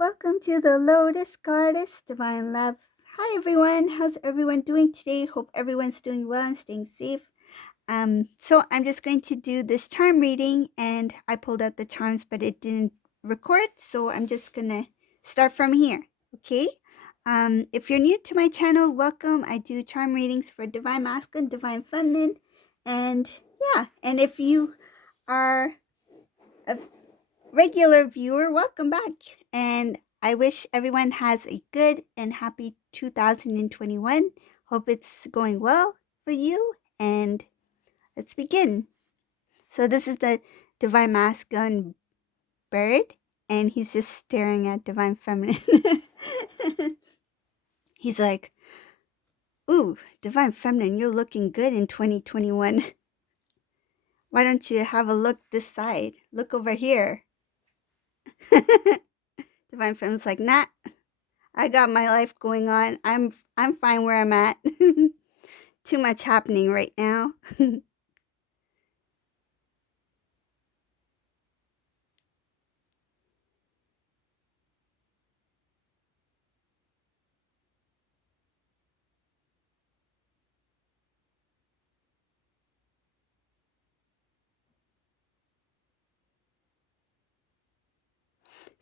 Welcome to the Lotus Goddess Divine Love. Hi everyone, how's everyone doing today? Hope everyone's doing well and staying safe. So I'm just going to do this charm reading, and I pulled out the charms but it didn't record, so I'm just gonna start from here, okay? If you're new to my channel, welcome. I do charm readings for Divine Masculine, Divine Feminine, and yeah, and if you are a regular viewer, welcome back. And I wish everyone has a good and happy 2021. Hope it's going well for you. And let's begin. So this is the Divine Masculine bird, and he's just staring at Divine Feminine. He's like, ooh, Divine Feminine, you're looking good in 2021. Why don't you have a look this side? Look over here. Divine Feminine's like, nah, I got my life going on. I'm fine where I'm at. Too much happening right now.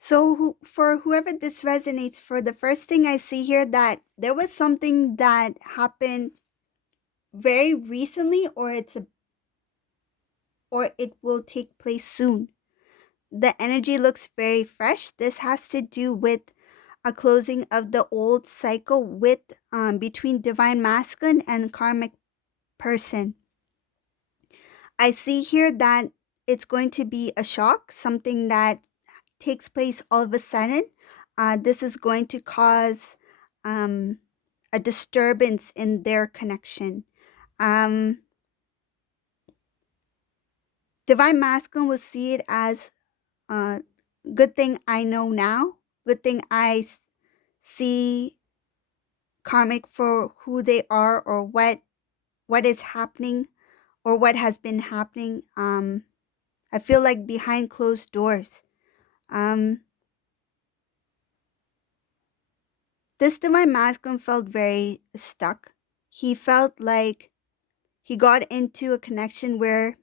So for whoever this resonates for, the first thing I see here, that there was something that happened very recently, or it will take place soon. The energy looks very fresh. This has to do with a closing of the old cycle with between Divine Masculine and Karmic person. I see here that it's going to be a shock, something that takes place all of a sudden. This is going to cause a disturbance in their connection. Divine Masculine will see it as good thing I know now, good thing I see Karmic for who they are, or what is happening, or what has been happening. I feel like behind closed doors. This Divine Masculine felt very stuck. He felt like he got into a connection where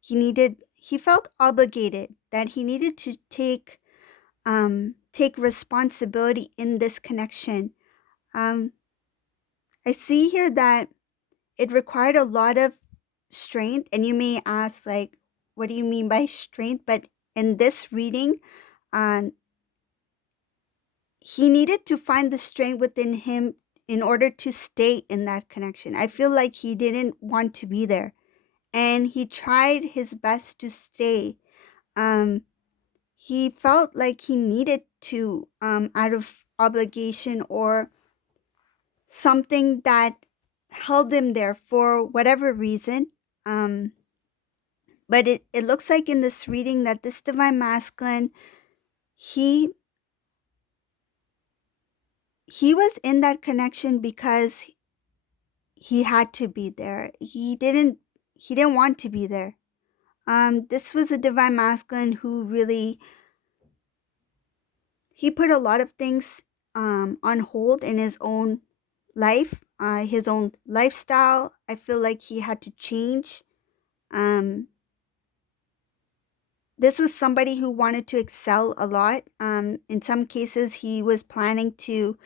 he felt obligated, that he needed to take responsibility in this connection. I see here that it required a lot of strength, and you may ask, like, what do you mean by strength? But in this reading, he needed to find the strength within him in order to stay in that connection. I feel like he didn't want to be there, and he tried his best to stay. He felt like he needed to, out of obligation or something that held him there for whatever reason. But it looks like in this reading that this Divine Masculine, he was in that connection because he had to be there. He didn't want to be there. This was a Divine Masculine who really, he put a lot of things on hold in his own life, his own lifestyle. I feel like he had to change. This was somebody who wanted to excel a lot. In some cases, he was planning to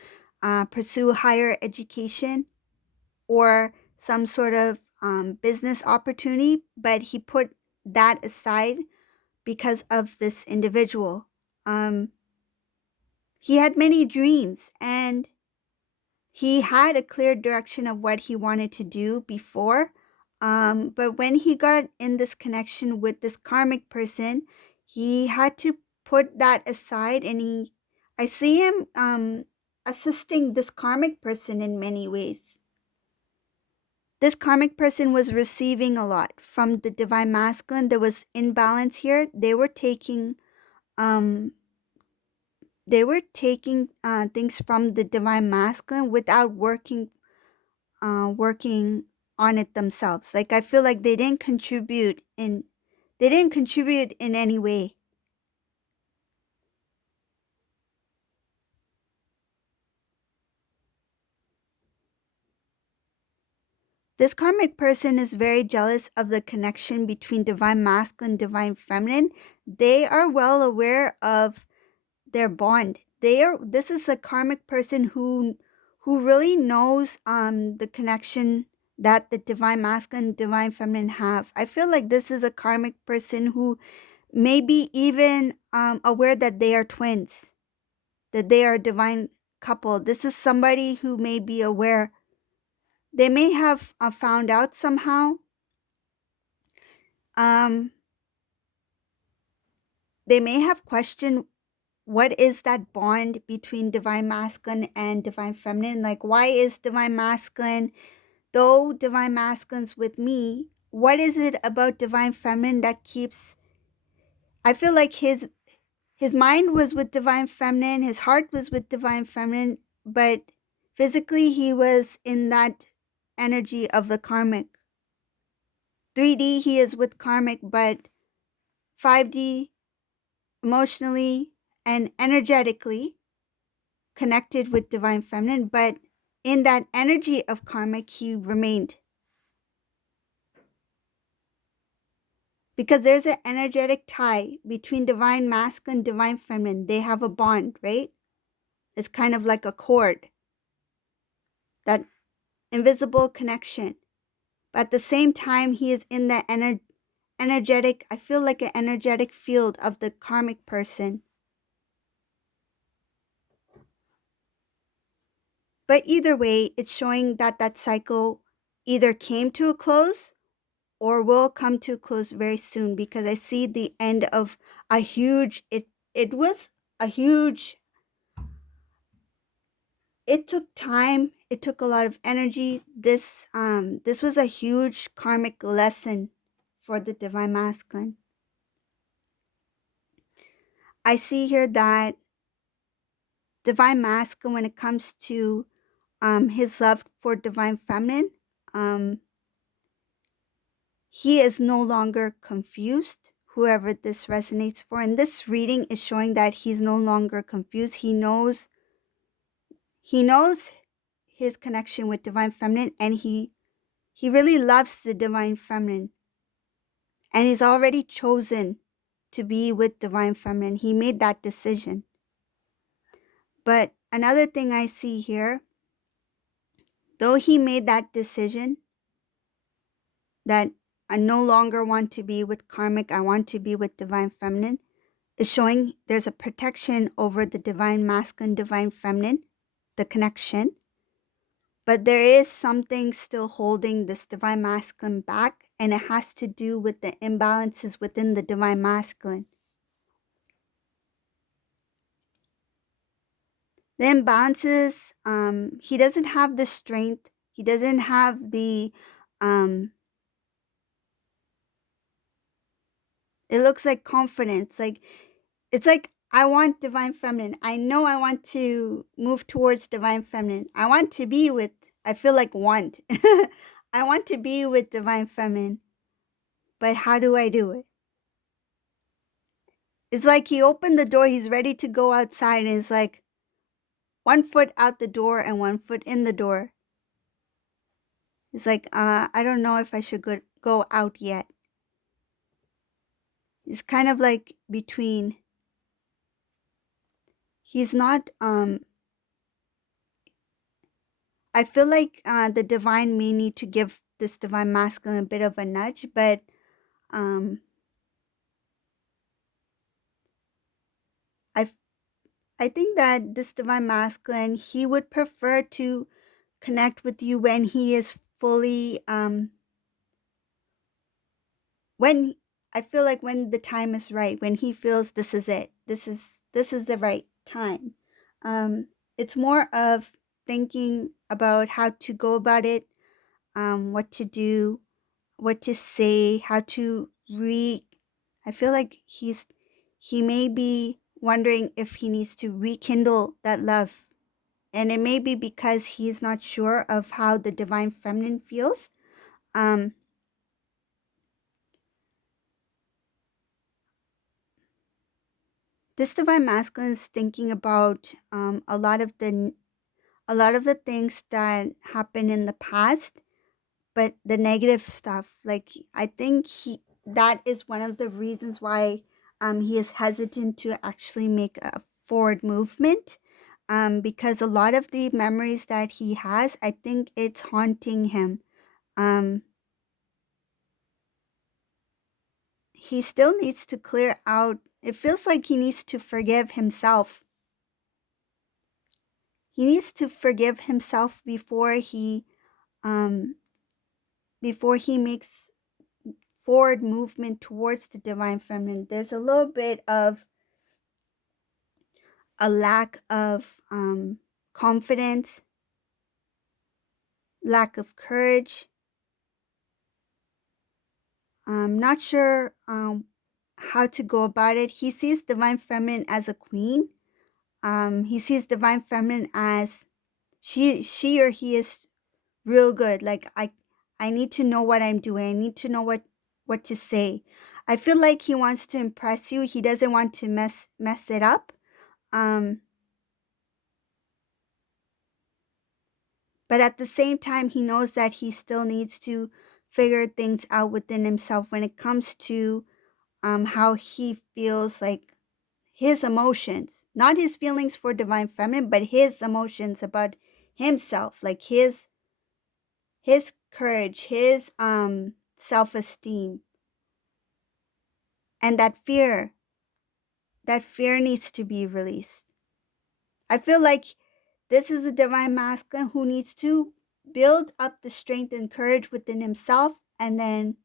pursue higher education or some sort of business opportunity, but he put that aside because of this individual. He had many dreams, and he had a clear direction of what he wanted to do before. But when he got in this connection with this karmic person, he had to put that aside, and I see him assisting this karmic person in many ways. This karmic person was receiving a lot from the Divine Masculine. There was imbalance here. They were taking things from the Divine Masculine without working on it themselves. Like, I feel like they didn't contribute in any way. This karmic person is very jealous of the connection between divine masculine and divine feminine. They are well aware of their bond. This is a karmic person who really knows the connection that the divine masculine and divine feminine have. I feel like this is a karmic person who may be even aware that they are twins, that they are a divine couple. This is somebody who may be aware. They may have found out somehow. Um, they may have questioned what is that bond between divine masculine and divine feminine. Like, why is divine masculine, though divine masculine's with me, what is it about divine feminine that keeps, I feel like his mind was with divine feminine, his heart was with divine feminine, but physically he was in that energy of the karmic. 3D he is with karmic, but 5D emotionally and energetically connected with divine feminine, but in that energy of karmic he remained. Because there's an energetic tie between divine masculine and divine feminine. They have a bond, right? It's kind of like a cord, that invisible connection. But at the same time, he is in the energetic, I feel like an energetic field of the karmic person. But either way, it's showing that that cycle either came to a close or will come to a close very soon, because I see the end of a huge, it was a huge, it took time, it took a lot of energy. This was a huge karmic lesson for the divine masculine. I see here that divine masculine, when it comes to his love for divine feminine, he is no longer confused. Whoever this resonates for, and this reading is showing that he's no longer confused. He knows his connection with divine feminine, and he really loves the divine feminine, and he's already chosen to be with divine feminine. He made that decision. But another thing I see here, though he made that decision that I no longer want to be with karmic, I want to be with divine feminine, is showing there's a protection over the divine masculine, divine feminine, the connection. But there is something still holding this divine masculine back, and it has to do with the imbalances within the divine masculine. The imbalances, he doesn't have the strength, he doesn't have the, it looks like confidence. Like, it's like, I want divine feminine. I know I want to move towards divine feminine. I want to be with, I feel like want. I want to be with divine feminine. But how do I do it? It's like he opened the door, he's ready to go outside, and it's like 1 foot out the door and 1 foot in the door. It's like, I don't know if I should go out yet. It's kind of like between, he's not, I feel like the divine may need to give this divine masculine a bit of a nudge, but I I think that this divine masculine, he would prefer to connect with you when he is fully, when I feel like when the time is right, when he feels this is it, this is the right time. It's more of thinking about how to go about it, what to do, what to say, how to I feel like he may be wondering if he needs to rekindle that love. And it may be because he's not sure of how the divine feminine feels. This divine masculine is thinking about a lot of the things that happened in the past, but the negative stuff, like I think that is one of the reasons why he is hesitant to actually make a forward movement, because a lot of the memories that he has, I think it's haunting him. um he still needs to clear out. It feels like he needs to forgive himself. He needs to forgive himself um before he makes forward movement towards the divine feminine. There's a little bit of a lack of confidence, lack of courage. I'm not sure how to go about it. He sees divine feminine as a queen. He sees divine feminine as she or he is real good. Like I need to know what I'm doing. I need to know what to say. I feel like he wants to impress you. He doesn't want to mess it up. Um, but at the same time, he knows that he still needs to figure things out within himself when it comes to how he feels, like his emotions, not his feelings for divine feminine, but his emotions about himself, like his courage, his self-esteem, and that fear needs to be released. I feel like this is a divine masculine who needs to build up the strength and courage within himself, and then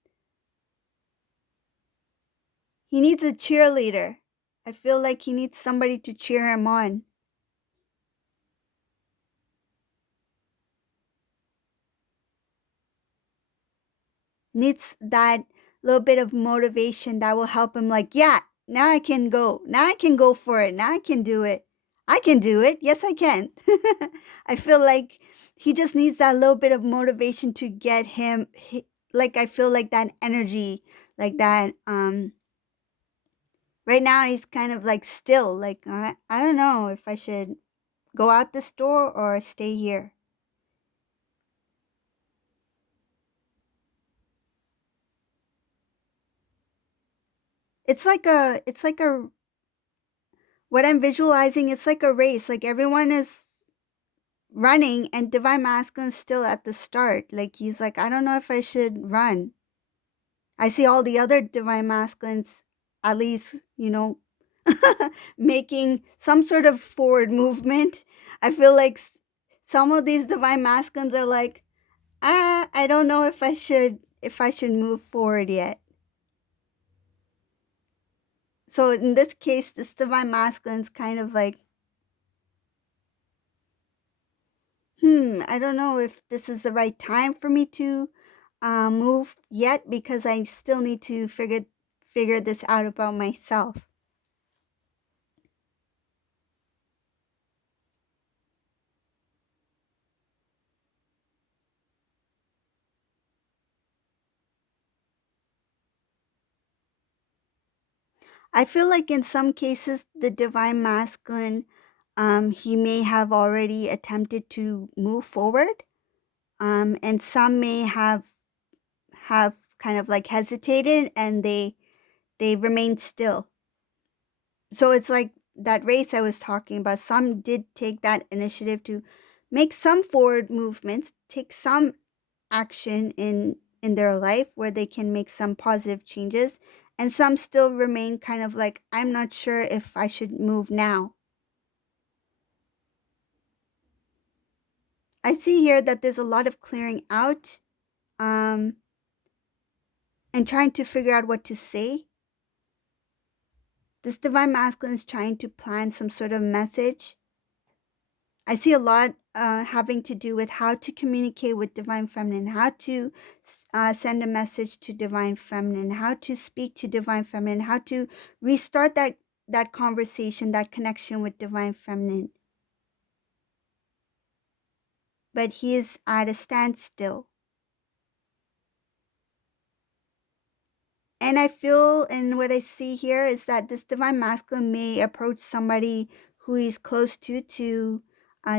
he needs a cheerleader. I feel like he needs somebody to cheer him on. Needs that little bit of motivation that will help him, like, yeah, now I can go. Now I can go for it. Now I can do it. I can do it. Yes, I can. I feel like he just needs that little bit of motivation to get him, like, I feel like that energy, like that. Right now he's kind of like still, like, I don't know if I should go out the store or stay here. It's like a what I'm visualizing, it's like a race. Like everyone is running and divine masculine's still at the start. Like he's like, I don't know if I should run. I see all the other divine masculines at least, making some sort of forward movement. I feel like some of these divine masculines are like, I don't know if I should move forward yet. So in this case, this divine masculine's kind of like, I don't know if this is the right time for me to move yet, because I still need to figure this out about myself. I feel like in some cases, the divine masculine, he may have already attempted to move forward, and some may have kind of like hesitated, and they remained still. So it's like that race I was talking about. Some did take that initiative to make some forward movements, take some action in their life where they can make some positive changes, and some still remain kind of like, I'm not sure if I should move now. I see here that there's a lot of clearing out, um, and trying to figure out what to say. This divine masculine is trying to plan some sort of message. I see a lot having to do with how to communicate with divine feminine, how to send a message to divine feminine, how to speak to divine feminine, how to restart that conversation, that connection with divine feminine. But he is at a standstill. And I feel, and what I see here is that this divine masculine may approach somebody who he's close to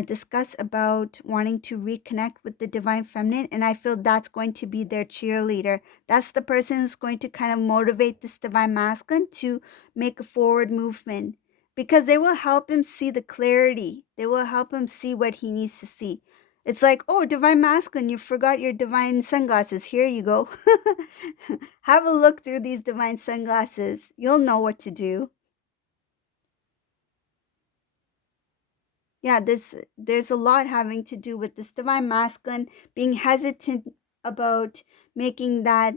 discuss about wanting to reconnect with the divine feminine, and I feel that's going to be their cheerleader. That's the person who's going to kind of motivate this divine masculine to make a forward movement, because they will help him see the clarity. They will help him see what he needs to see. It's like, oh, divine masculine, you forgot your divine sunglasses. Here you go. Have a look through these divine sunglasses. You'll know what to do. Yeah, there's a lot having to do with this divine masculine being hesitant about making that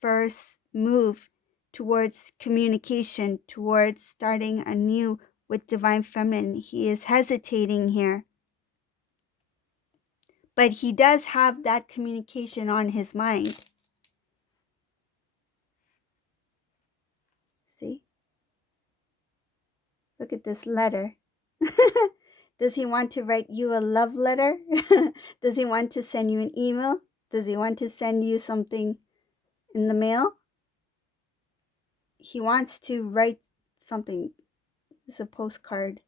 first move towards communication, towards starting anew with divine feminine. He is hesitating here, but he does have that communication on his mind. See, look at this letter. Does he want to write you a love letter? Does he want to send you an email? Does he want to send you something in the mail? He wants to write something. It's a postcard.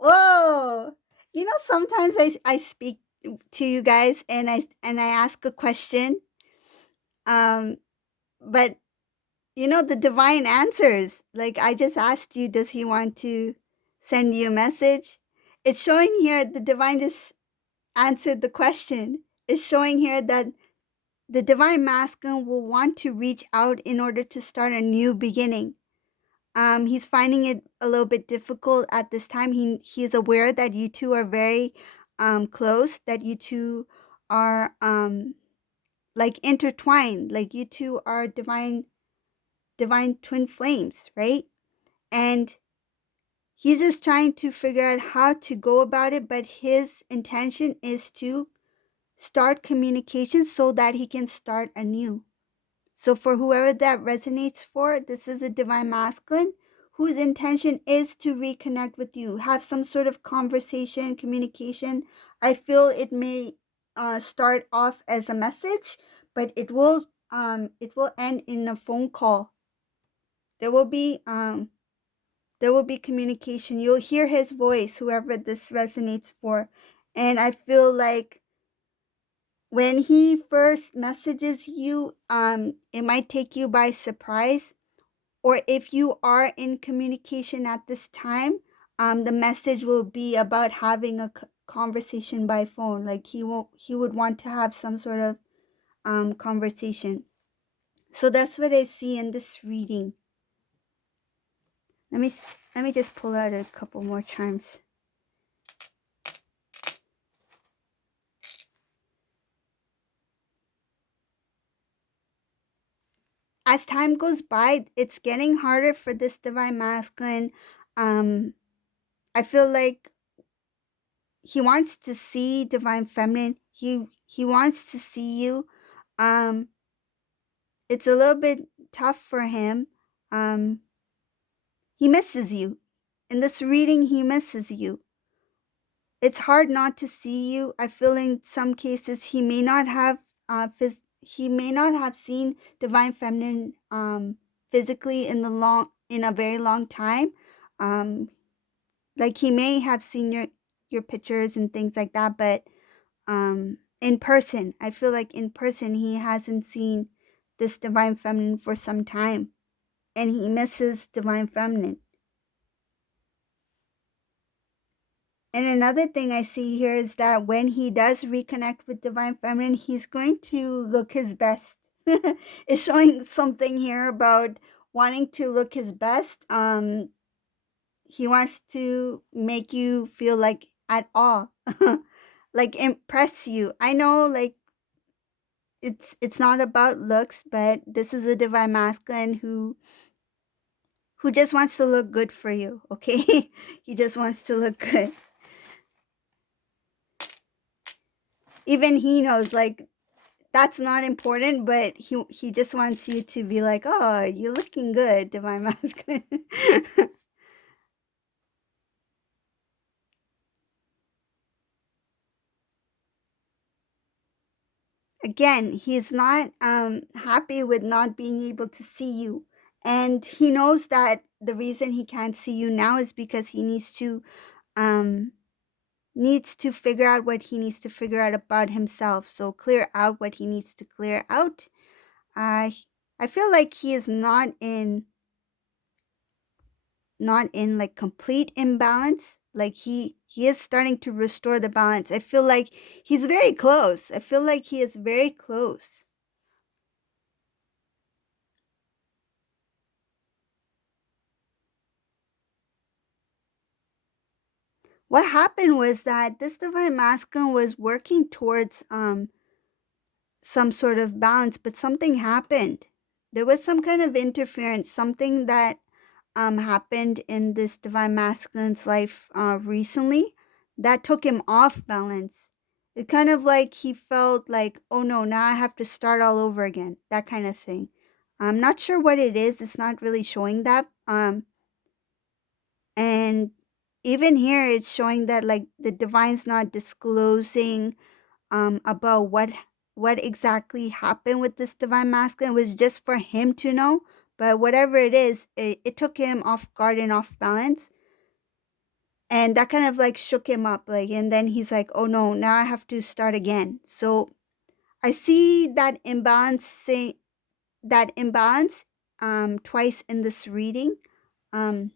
Whoa! You know, sometimes I speak to you guys and I ask a question. But you know, the divine answers. Like, I just asked you, does he want to send you a message? It's showing here the divine just answered the question. It's showing here that the divine masculine will want to reach out in order to start a new beginning. He's finding it a little bit difficult at this time. He is aware that you two are very close, that you two are like intertwined, like you two are divine twin flames, right? And he's just trying to figure out how to go about it, but his intention is to start communication so that he can start anew. So for whoever that resonates for, this is a divine masculine whose intention is to reconnect with you, have some sort of conversation, communication. I feel it may start off as a message, but it will end in a phone call. There will be communication. You'll hear his voice, whoever this resonates for. And I feel like when he first messages you, it might take you by surprise. Or if you are in communication at this time, the message will be about having a conversation by phone. Like he would want to have some sort of conversation. So that's what I see in this reading. Let me just pull out a couple more charms. As time goes by, it's getting harder for this divine masculine. I feel like he wants to see divine feminine. He wants to see you. It's a little bit tough for him. He misses you. In this reading, he misses you. It's hard not to see you. I feel in some cases he may not have seen divine feminine physically in a very long time. Like he may have seen your pictures and things like that, but in person, I feel like in person he hasn't seen this divine feminine for some time, and he misses divine feminine. And another thing I see here is that when he does reconnect with divine feminine, he's going to look his best. It's showing something here about wanting to look his best. He wants to make you feel like at awe, like impress you. I know, like it's not about looks, but this is a divine masculine who just wants to look good for you. Okay, he just wants to look good. Even he knows, like, that's not important, but he just wants you to be like, oh, you're looking good, divine masculine. again, he's not happy with not being able to see you. And he knows that the reason he can't see you now is because he um needs to figure out what he needs to figure out about himself. So clear out what he needs to clear out. Uh I feel like he is not in like complete imbalance. Like he is starting to restore the balance. I feel like he's very close. I feel like he is very close. What happened was that this divine masculine was working towards some sort of balance, but something happened. There was some kind of interference, something that happened in this divine masculine's life recently that took him off balance. It kind of like he felt like, oh no, now I have to start all over again, that kind of thing. I'm not sure what it is. It's not really showing that. And even here, it's showing that like the divine's not disclosing about what exactly happened with this divine masculine. It was just for him to know. But whatever it is, it took him off guard and off balance. And that kind of like shook him up. Like, and then he's like, oh no, now I have to start again. So I see that imbalance twice in this reading. Um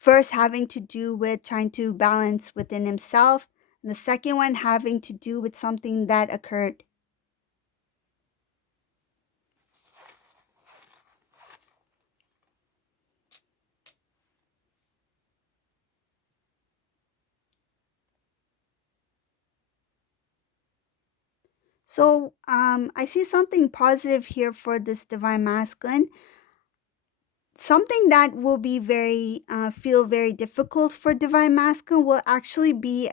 First having to do with trying to balance within himself, and the second one having to do with something that occurred. So I see something positive here for this divine masculine. Something that will be feel very difficult for divine masculine will actually be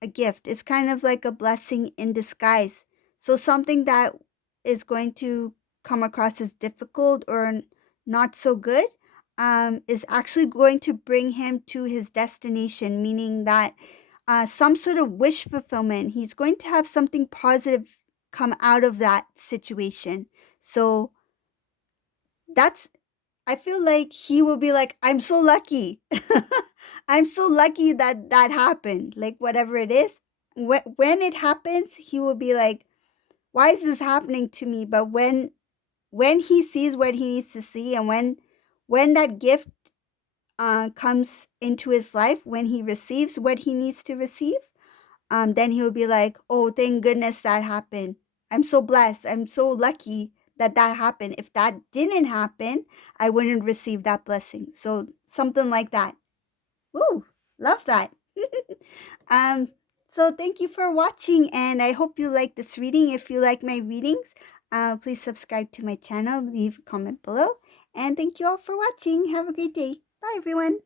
a gift. It's kind of like a blessing in disguise. So something that is going to come across as difficult or not so good is actually going to bring him to his destination, meaning that some sort of wish fulfillment. He's going to have something positive come out of that situation. So that's I feel like he will be like, I'm so lucky. I'm so lucky that that happened. Like, whatever it is, when it happens, he will be like, why is this happening to me? But when he sees what he needs to see, and when that gift comes into his life, when he receives what he needs to receive, then he'll be like, oh, thank goodness that happened. I'm so blessed. I'm so lucky that that happened. If that didn't happen, I wouldn't receive that blessing. So something like that. Ooh, love that. um, so thank you for watching, and I hope you like this reading. If you like my readings, please subscribe to my channel, leave a comment below, and thank you all for watching. Have a great day. Bye, everyone.